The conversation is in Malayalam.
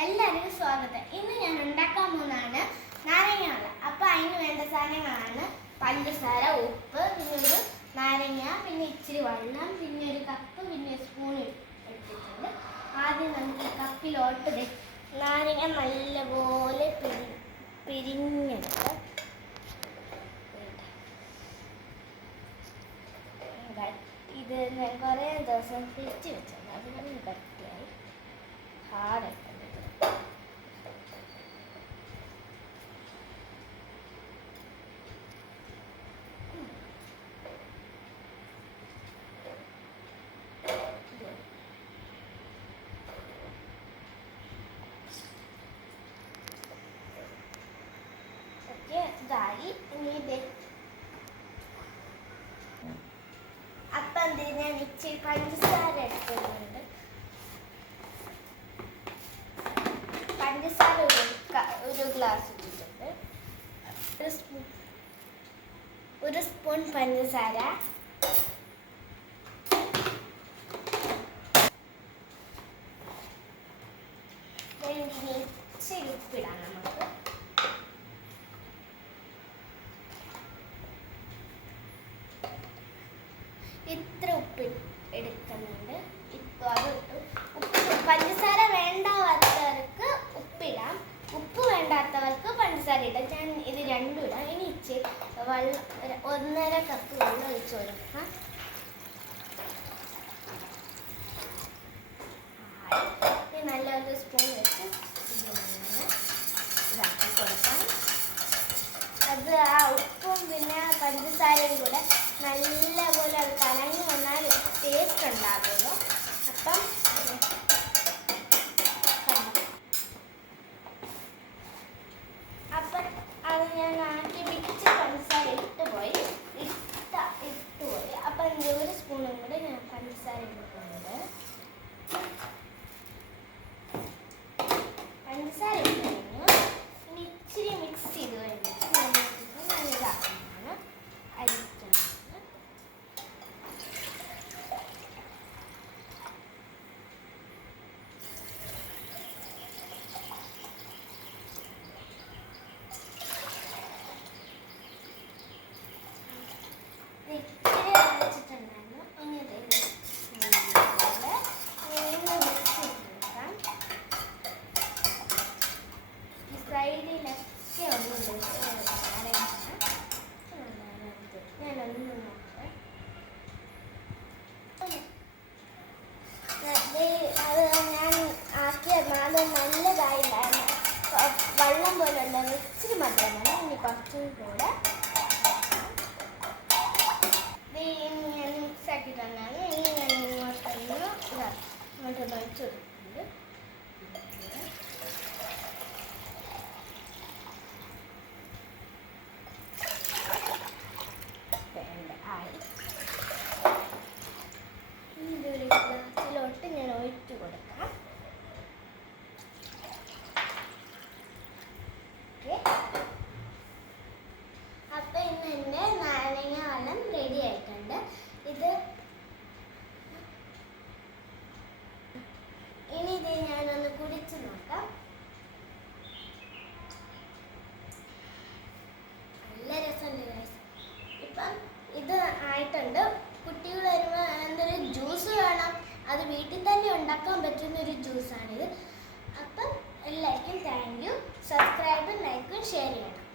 എല്ലാവർക്കും സ്വാഗതം. ഇന്ന് ഞാൻ ഉണ്ടാക്കാൻ പോകുന്നതാണ് നാരങ്ങ വെള്ളം. അപ്പോൾ അതിന് വേണ്ട സാധനങ്ങളാണ് പഞ്ചസാര, ഉപ്പ്, പിന്നെ ഒരു നാരങ്ങ, പിന്നെ ഇച്ചിരി വെള്ളം, പിന്നെ ഒരു കപ്പ്, പിന്നെ ഒരു സ്പൂൺ എടുത്തിട്ടുണ്ട്. ആദ്യം നമുക്ക് കപ്പിലോട്ട് നാരങ്ങ നല്ലപോലെ പിരിഞ്ഞെടുത്ത് ഇത് ഞാൻ കുറേ ദിവസം പിരിച്ച് വെച്ചത്, അതുകൊണ്ട് കട്ടിയായി ഹാർഡായി. ഇതായി. ഇനി അപ്പം ഞാൻ ഇച്ചിരി പഞ്ചസാര എടുക്കുന്നുണ്ട്. പഞ്ചസാര ഒരു ഗ്ലാസ് ഇട്ടിട്ടുണ്ട്. ഒരു സ്പൂൺ പഞ്ചസാര, ഇച്ചിരി ഉപ്പിടാം. നമുക്ക് ഇത്ര ഉപ്പ് എടുക്കുന്നുണ്ട്. ഇപ്പോൾ അത് ഇട്ടു. പഞ്ചസാര വേണ്ടാത്തവർക്ക് ഉപ്പിടാം, ഉപ്പ് വേണ്ടാത്തവർക്ക് പഞ്ചസാര ഇടാം. ഞാൻ ഇത് രണ്ടും ഇടാം. ഇനി ഇച്ചിരി വെള്ളം, 1.5 കപ്പ് വെള്ളം ഒഴിച്ച് കൊടുക്കാം. നല്ലൊരു സ്പൂൺ വെച്ച് ഇതാക്കി കൊടുക്കാം. അത് ആ ഉപ്പും പിന്നെ പഞ്ചസാരയും കൂടെ നല്ലപോലെ അത് കലങ്ങി വന്നാൽ ടേസ്റ്റ് ഉണ്ടാകുമല്ലോ. അപ്പം അത് ഞാൻ ആക്കി മിക്സ് പഞ്ചസാര ഇട്ടുപോയി. അപ്പം ഒരു സ്പൂണും കൂടെ ഞാൻ പഞ്ചസാര ഇട്ടിട്ടുണ്ട്. പഞ്ചസാര ഇട്ട് കഴിഞ്ഞു. ഇനി ഇച്ചിരി മിക്സ് ചെയ്ത് കഴിഞ്ഞിട്ട് ഞാൻ ഇതാക്കുന്നതാണ് അരിക്കുന്നത്. ഇച്ചിരി അരച്ചിട്ടുണ്ടായിരുന്നു. ഇനി സൈഡിലൊക്കെ ഒന്നുണ്ട്. ഞാനൊന്ന് നോക്കാം. അത് ഞാൻ ആക്കിയത് അത് നല്ലതായില്ലായിരുന്നു. വെള്ളം പോലെ ഉണ്ടായിരുന്നു. ഇച്ചിരി മധുരം വേണം. ഇനി കുറച്ചും കൂടെ ഞാൻ മിക്സ് ആക്കി തന്നാണ്. ഇനി ഞാൻ ഇങ്ങോട്ടൊന്ന് ഒഴിച്ചു കൊടുക്കുന്നുണ്ട്. ഇതൊരു ഗ്ലാസ്സിലോട്ട് ഞാൻ ഒഴിച്ചു കൊടുക്കാം. അപ്പം ഇന്ന് എൻ്റെ നാരങ്ങ വെള്ളം റെഡി ആയിട്ടുണ്ട്. ഇനി ഇത് ഞാനൊന്ന് കുടിച്ച് നോക്കാം. നല്ല രസമുണ്ട്. ഇപ്പം ഇത് ആയിട്ടുണ്ട്. കുട്ടികൾ വരുമ്പോൾ എന്തൊരു ജ്യൂസ് വേണം, അത് വീട്ടിൽ തന്നെ ഉണ്ടാക്കാൻ പറ്റുന്ന ഒരു ജ്യൂസാണിത്. അപ്പം എല്ലാവർക്കും താങ്ക് യു. സബ്സ്ക്രൈബും ലൈക്കും ഷെയർ ചെയ്യണം.